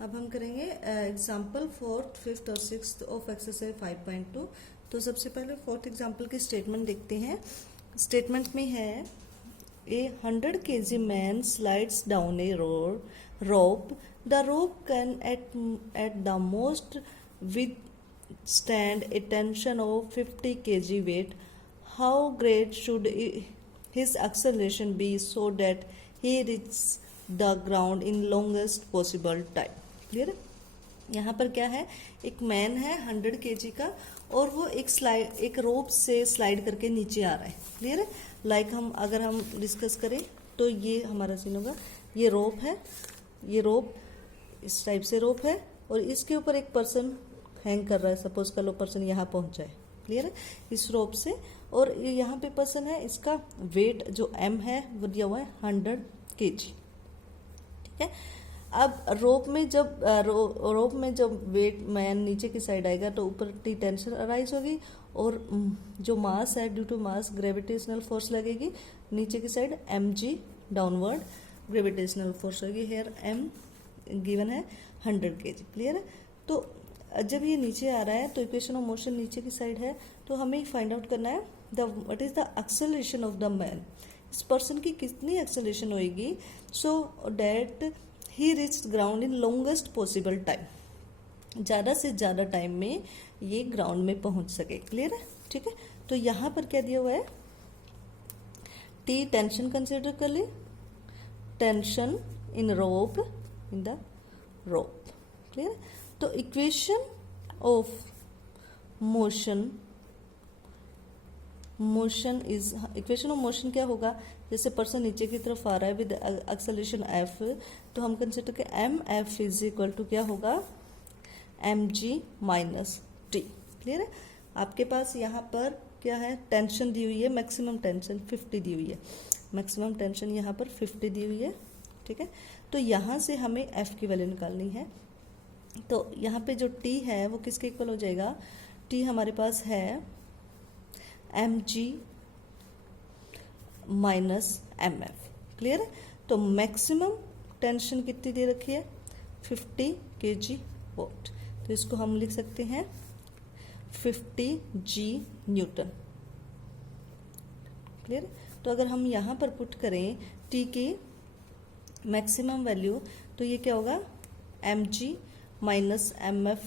अब हम करेंगे एग्जाम्पल फोर्थ फिफ्थ और सिक्स्थ ऑफ एक्सरसाइज 5.2। तो सबसे पहले फोर्थ एग्जाम्पल की स्टेटमेंट देखते हैं। स्टेटमेंट में है ए 100 kg man slides down A rope. The rope can at the most withstand a tension of 50 kg weight. How great should his acceleration be so that he reaches the ground in longest possible time? Clear है? यहाँ पर क्या है, एक man है 100 kg का और वो एक रोप से स्लाइड करके नीचे आ रहा है। क्लियर है? लाइक अगर हम डिस्कस करें तो ये हमारा सीन होगा, ये रोप है, ये रोप इस टाइप से रोप है और इसके ऊपर एक पर्सन हैंग कर रहा है। सपोज कर लो पर्सन यहाँ पहुंचा है। क्लियर है? इस रोप से, और यहाँ पे पर्सन है, इसका वेट जो m है वो दिया हुआ है 100 kg। ठीक है? अब रोप में जब वेट मैन नीचे की साइड आएगा तो ऊपर टेंशन अराइज होगी और जो मास है, due to mass gravitational force लगेगी नीचे की side, mg downward gravitational force होगी। हेयर m गिवन है 100 kg। क्लियर है? तो जब ये नीचे आ रहा है तो इक्वेशन ऑफ मोशन नीचे की साइड है, तो हमें फाइंड आउट करना है what is the acceleration of the man. इस पर्सन की कितनी एक्सेलरेशन होएगी so that he reached ground in longest possible time. ज़्यादा से ज़्यादा टाइम में ये ग्राउंड में पहुंच सके। क्लियर है? ठीक है? तो यहाँ पर क्या दिया हुआ है, टी टेंशन कंसिडर कर ले, tension in rope, in the rope. Clear है? तो इक्वेशन ऑफ मोशन क्या होगा, जैसे पर्सन नीचे की तरफ आ रहा है विद एक्सेलरेशन f, तो हम कंसिडर के m f is equal to क्या होगा, mg माइनस टी। क्लियर है? आपके पास यहाँ पर क्या है, टेंशन दी हुई है, मैक्सिमम टेंशन 50 दी हुई है, मैक्सिमम टेंशन यहाँ पर 50 दी हुई है। ठीक है? तो यहाँ से हमें f की वैल्यू निकालनी है। तो यहाँ पे जो t है वो किसके इक्वल हो जाएगा, t हमारे पास है mg माइनस mf। क्लियर है? तो मैक्सिमम टेंशन कितनी दे रखी है, 50 kg वोल्ट, तो इसको हम लिख सकते हैं 50 g न्यूटन। क्लियर है? तो अगर हम यहाँ पर पुट करें t की मैक्सिमम वैल्यू, तो ये क्या होगा, mg minus mf,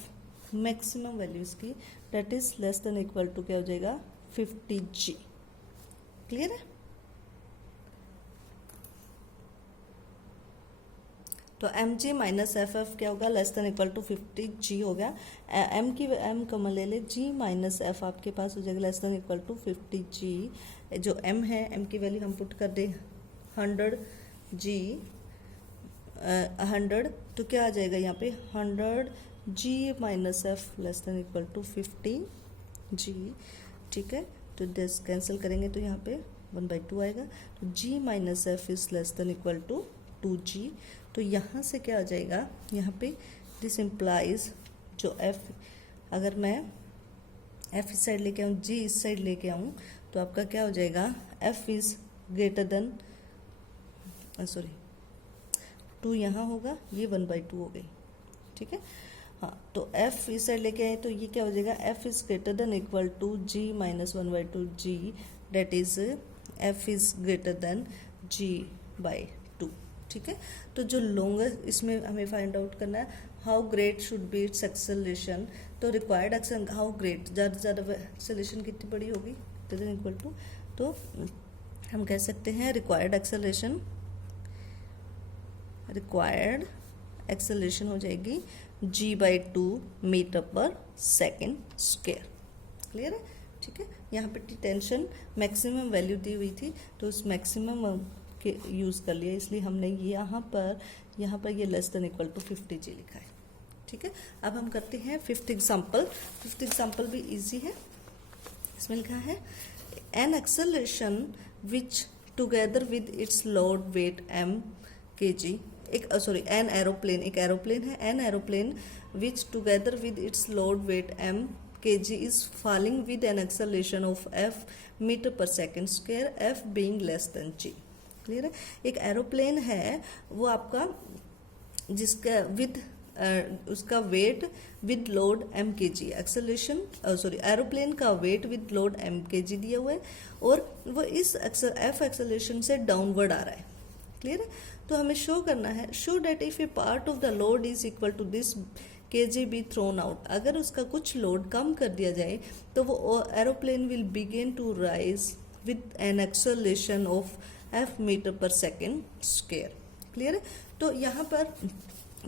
maximum value इसकी, that is less than equal to क्या हो जाएगा, 50g। क्लियर है? तो mg माइनस ff क्या होगा, less than equal to 50g हो गया। m कॉमन ले ले, g माइनस f आपके पास हो जाएगा less than equal to 50g। जो m है, m की वैल्यू हम पुट कर दे 100g 100, तो क्या आ जाएगा यहाँ पे 100g minus f less than equal to 50g। ठीक है? तो दिस कैंसिल करेंगे तो यहाँ पे 1/2 आएगा, तो g minus f is less than equal to 2g। तो यहाँ से क्या आ जाएगा, यहाँ पे दिस इम्प्लाइज जो f, अगर मैं f इस साइड लेके आऊँ, g इस साइड लेके आऊँ, तो आपका क्या हो जाएगा, f is greater then, sorry 2 यहाँ होगा, ये 1/2 हो गई। ठीक है? हाँ, तो f इस साइड लेके आए तो ये क्या हो जाएगा, f is greater than equal to g minus 1/2g, that is f is greater than g/2। ठीक है? तो जो लॉन्गेस्ट, इसमें हमें फाइंड आउट करना है how great should be it's acceleration. तो रिक्वायर्ड एक्सेल हाउ ग्रेट, ज़्यादा से ज़्यादा एक्सेलरेशन कितनी बड़ी होगी, ग्रेटर देन इक्वल टू, तो हम कह सकते हैं रिक्वायर्ड एक्सेलरेशन हो जाएगी g/2 मीटर पर सेकेंड स्क्वायर। क्लियर है? ठीक है? यहाँ पे टेंशन मैक्सिमम वैल्यू दी हुई थी, तो उस मैक्सिमम के यूज़ कर लिया, इसलिए हमने यहाँ पर ये less than equal to 50g लिखा है। ठीक है? अब हम करते हैं फिफ्थ एग्जाम्पल। फिफ्थ एग्जाम्पल भी इजी है। इसमें लिखा है an acceleration which together with its load weight m kg, an aeroplane, एक एरोप्लेन है, an aeroplane which together with its load weight m kg is falling with an acceleration of f metre पर second square, f being less than g। Clear है? एक aeroplane है वो आपका, जिसका with उसका weight with load mkg, acceleration aeroplane का weight with load mkg दिया हुआ है और वो इस f एक्सेलरेशन से डाउनवर्ड आ रहा है। क्लियर है? तो हमें शो करना है, show that if a part of the load is equal to this kg be thrown out, अगर उसका कुछ लोड कम कर दिया जाए तो वो aeroplane will begin to rise with an acceleration of f metre पर सेकेंड स्क्वायर। क्लियर है? तो यहाँ पर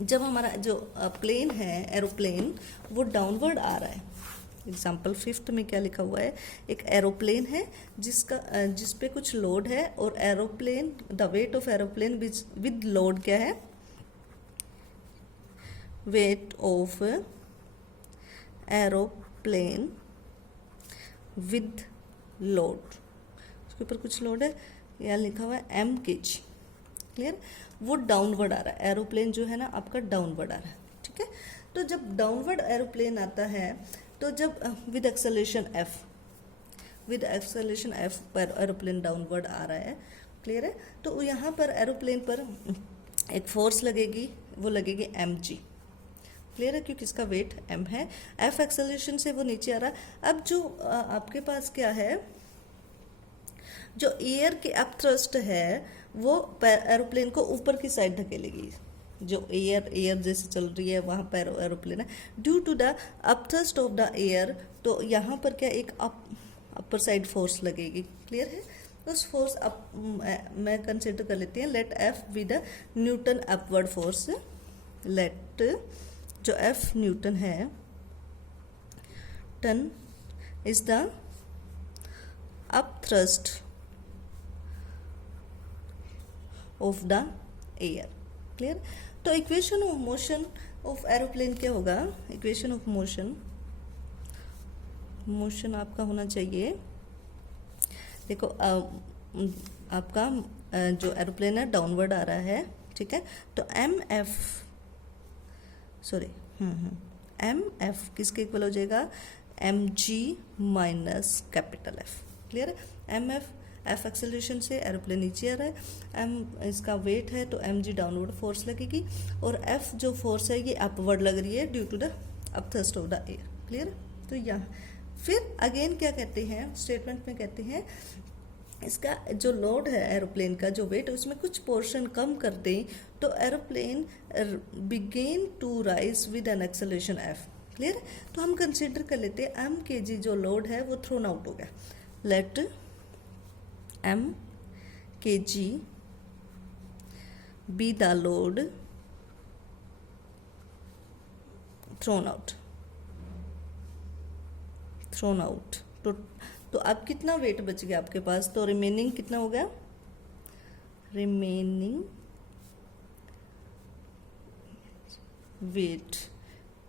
जब हमारा जो प्लेन है एरोप्लेन वो डाउनवर्ड आ रहा है, एग्जाम्पल 5 में क्या लिखा हुआ है, एक एरोप्लेन है जिस पे कुछ लोड है और aeroplane the weight of aeroplane with load क्या है, weight of aeroplane with load, उसके ऊपर कुछ लोड है, यहाँ लिखा हुआ है mkg। क्लियर? वो डाउनवर्ड आ रहा है, एरोप्लेन जो है ना आपका डाउनवर्ड आ रहा है। ठीक है? तो जब डाउनवर्ड एरोप्लेन आता है तो जब विद एक्सेलरेशन f पर एरोप्लेन डाउनवर्ड आ रहा है। क्लियर है? तो यहाँ पर एरोप्लेन पर एक फोर्स लगेगी, वो लगेगी mg। क्लियर है? क्योंकि इसका वेट m है, f एक्सेलरेशन से वो नीचे आ रहा है। अब जो आपके पास क्या है, जो एयर के अपथ्रस्ट है वो एरोप्लेन को ऊपर की साइड धकेलेगी, जो एयर जैसे चल रही है वहाँ पर एरोप्लेन है, due to the upthrust of the air. तो यहाँ पर क्या एक अपर साइड फोर्स लगेगी। क्लियर है? उस फोर्स मैं कंसिडर कर लेती हूँ, let F with newton upward force, let जो एफ न्यूटन है, ton is the upthrust of the air. Clear? तो equation of motion of aeroplane क्या होगा, इक्वेशन ऑफ मोशन आपका होना चाहिए, देखो आपका जो एरोप्लेन है डाउनवर्ड आ रहा है। ठीक है? तो एम एफ किसके इक्वल हो जाएगा, mg minus capital F। Clear है? एफ एक्सेलरेशन से एरोप्लेन नीचे आ रहा है, m इसका वेट है तो mg डाउनवर्ड फोर्स लगेगी और f जो फोर्स है ये अपवर्ड लग रही है due to the upthrust of the air. Clear? तो यहाँ फिर अगेन क्या कहते हैं, स्टेटमेंट में कहते हैं इसका जो लोड है एरोप्लेन का जो वेट है उसमें कुछ पोर्शन कम कर दें तो aeroplane began to rise with an acceleration f। Clear? तो हम कंसिडर कर लेते हैं mkg जो लोड है वो थ्रोन आउट हो गया, late mkg be the load thrown out। तो अब कितना वेट बच गया आपके पास, तो रिमेनिंग कितना हो गया, रिमेनिंग वेट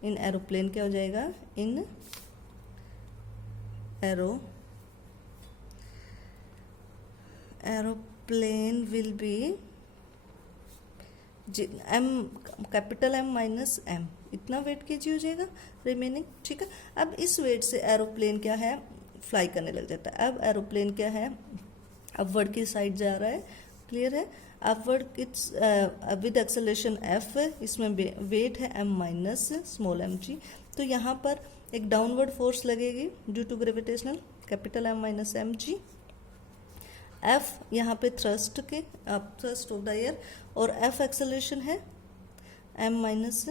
इन एरोप्लेन क्या हो जाएगा, in aeroplane will be m capital M minus m, इतना वेट kg हो जाएगा रिमेनिंग। ठीक है? अब इस वेट से एरोप्लेन क्या है, फ्लाई करने लग जाता है। अब एरोप्लेन क्या है, अपवर्ड की साइड जा रहा है। क्लियर है? Upward it's with acceleration f, इसमें वेट है m माइनस स्मॉल mg। तो यहाँ पर एक डाउनवर्ड फोर्स लगेगी due to gravitational, capital M minus mg। F यहाँ पे थ्रस्ट ऑफ द एयर और F एक्सेलरेशन है m माइनस।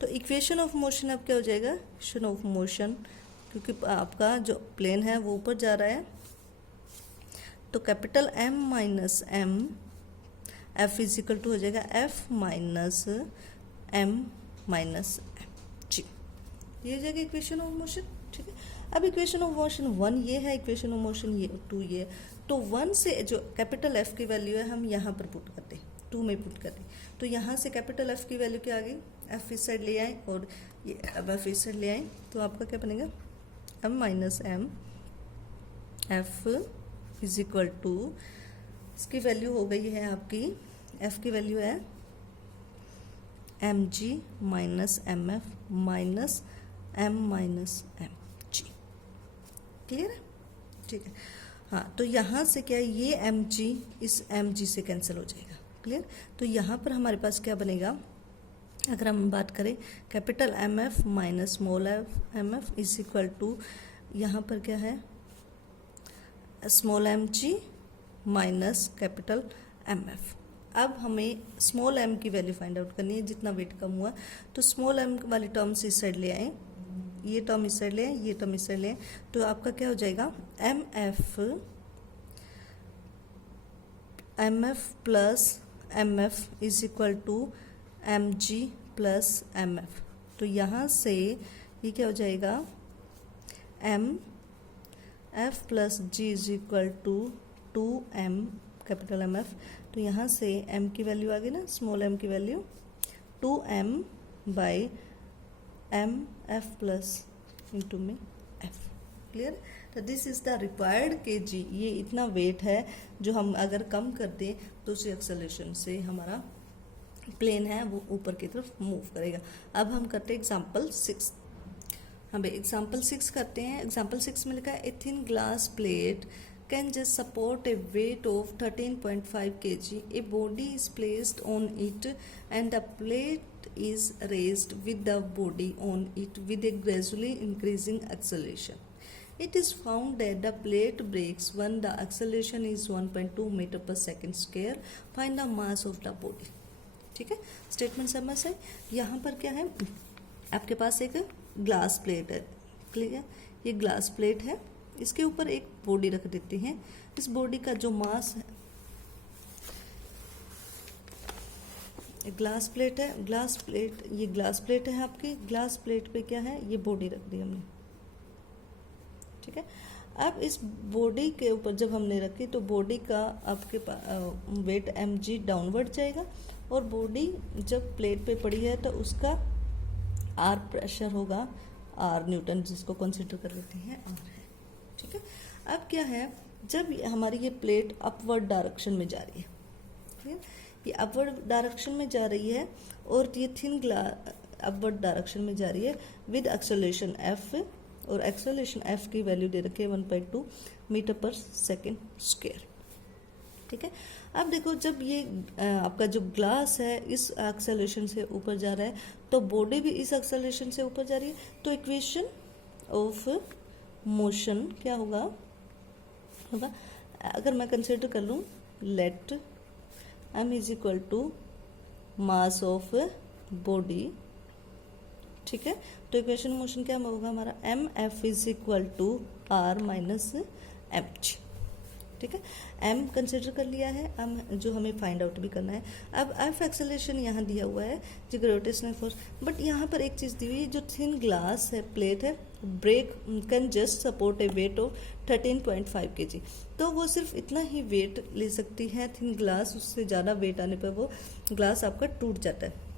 तो इक्वेशन ऑफ मोशन अब क्या हो जाएगा, इक्वेशन ऑफ मोशन, क्योंकि आपका जो प्लेन है वो ऊपर जा रहा है तो capital M minus m F is equal to हो जाएगा F minus m minus g, ये हो जाएगा इक्वेशन ऑफ मोशन। ठीक है? अब इक्वेशन ऑफ मोशन 1 ये है, इक्वेशन ऑफ मोशन ये 2 ये। तो 1 से जो कैपिटल F की वैल्यू है हम यहाँ पर पुट करते हैं, 2 में पुट करते हैं। तो यहाँ से कैपिटल F की वैल्यू क्या आ गई, F इस साइड ले आए और ये अब F इस साइड ले आए, तो आपका क्या बनेगा, m minus m F is equal to, इसकी वैल्यू हो गई है आपकी, F की वैल्यू है mg minus mf minus m minus mg। Clear है? ठीक है? हाँ, तो यहाँ से क्या, ये mg इस mg से कैंसिल हो जाएगा। क्लियर? तो यहाँ पर हमारे पास क्या बनेगा, अगर हम बात करें capital M f minus small m f is equal to, यहाँ पर क्या है, small m g minus capital M f. अब हमें स्मॉल एम की वैल्यू फाइंड आउट करनी है, जितना वेट कम हुआ। तो स्मॉल एम वाली टर्म्स इस साइड ले आए, ये टर्म इस साइड ले आए, ये टर्म इस साइड ले आए, तो आपका क्या हो जाएगा, m f plus m f is equal to m g plus m f. तो यहाँ से ये क्या हो जाएगा, m f plus g is equal to 2m capital M f. तो यहाँ से m की वैल्यू आ गई ना, स्मॉल m की value 2m by m f plus into में f। क्लियर? तो this is the required kg। ये इतना वेट है जो हम अगर कम कर दें तो उसी एक्सेलरेशन से हमारा प्लेन है वो ऊपर की तरफ मूव करेगा। अब हम करते हैं एग्जाम्पल 6। हम एग्जाम्पल 6 करते हैं। एग्जाम्पल 6 में लिखा है a thin glass plate can just support a weight of 13.5 kg. A body is placed on it and the plate is raised with the body on it with a gradually increasing acceleration. It is found that the plate breaks when the acceleration is 1.2 meter per second square. Find the mass of the body. ठीक है, statement समझ है। यहाँ पर क्या है, आपके पास एक ग्लास प्लेट है। क्लियर? ये ग्लास प्लेट है, इसके ऊपर एक बॉडी रख देते हैं। इस बॉडी का जो मास है, ग्लास प्लेट है, ग्लास प्लेट, ये ग्लास प्लेट है आपकी। ग्लास प्लेट पे क्या है, ये बॉडी रख दी हमने। ठीक है, अब इस बॉडी के ऊपर जब हमने रखी तो बॉडी का आपके वेट एम जी डाउनवर्ड जाएगा और बॉडी जब प्लेट पे पड़ी है तो उसका आर प्रेशर होगा, आर न्यूटन, जिसको कंसिडर कर लेते हैं आर है। ठीक है, अब क्या है, जब हमारी ये प्लेट अपवर्ड डायरेक्शन में जा रही है, ठीक है, ये अपवर्ड डायरेक्शन में जा रही है और ये थिन ग्लास अपवर्ड डायरेक्शन में जा रही है विद एक्सेलरेशन एफ, और एक्सेलरेशन एफ की वैल्यू दे रखी है 1.2 मीटर पर सेकेंड स्क्वायर। ठीक है, अब देखो जब ये आपका जो ग्लास है इस एक्सेलरेशन से ऊपर जा रहा है तो बॉडी भी इस एक्सेलरेशन से ऊपर जा रही है, तो इक्वेशन ऑफ मोशन क्या होगा, अगर मैं कंसिडर कर लूँ let m is equal to mass of body. ठीक है, तो इक्वेशन मोशन क्या होगा हमारा, m f is equal to R minus m g. ठीक है, m कंसिडर कर लिया है, अब जो हमें फाइंड आउट भी करना है। अब f एक्सेलरेशन यहाँ दिया हुआ है जो ग्रेविटेशनल फोर्स, बट यहाँ पर एक चीज़ दी हुई है, जो थिन ग्लास है, प्लेट है, break can just support a weight of 13.5 kg। तो वो सिर्फ इतना ही वेट ले सकती है थिन ग्लास, उससे ज़्यादा वेट आने पर वो ग्लास आपका टूट जाता है।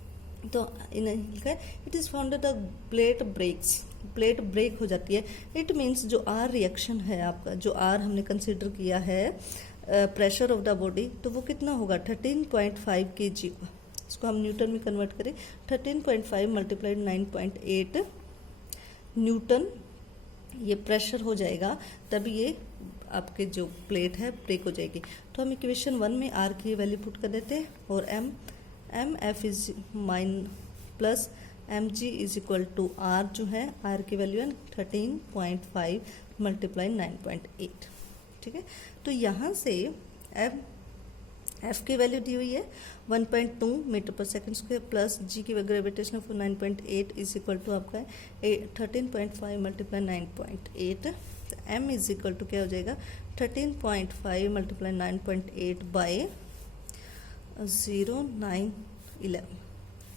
तो इन्हें लिखा है it is found the plate breaks, plate break हो जाती है। इट मीन्स जो आर रिएक्शन है आपका, जो आर हमने कंसिडर किया है प्रेशर ऑफ द बॉडी, तो वो कितना होगा 13.5 kg का। इसको हम न्यूटन में कन्वर्ट करें, 13.5 मल्टीप्लाइड 9.8 न्यूटन ये प्रेशर हो जाएगा, तब ये आपके जो प्लेट है ब्रेक हो जाएगी। तो हम इक्वेशन 1 में आर की वैल्यू पुट कर देते हैं और m f is minus plus m g is equal to R, जो है आर की वैल्यू है 13.5 मल्टीप्लाई 9.8। ठीक है, तो यहाँ से एफ की वैल्यू दी हुई है 1.2 मीटर पर सेकेंड स्क्वायर प्लस जी की gravitational force 9.8 is equal to आपका है 13.5 मल्टीप्लाई 9.8। तो एम इज इक्वल टू क्या हो जाएगा 13.5 मल्टीप्लाई 9.8 बाय 0.911।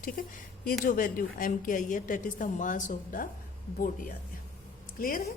ठीक है, ये जो वैल्यू एम की आई है that is the mass of the body आ गया। क्लियर है?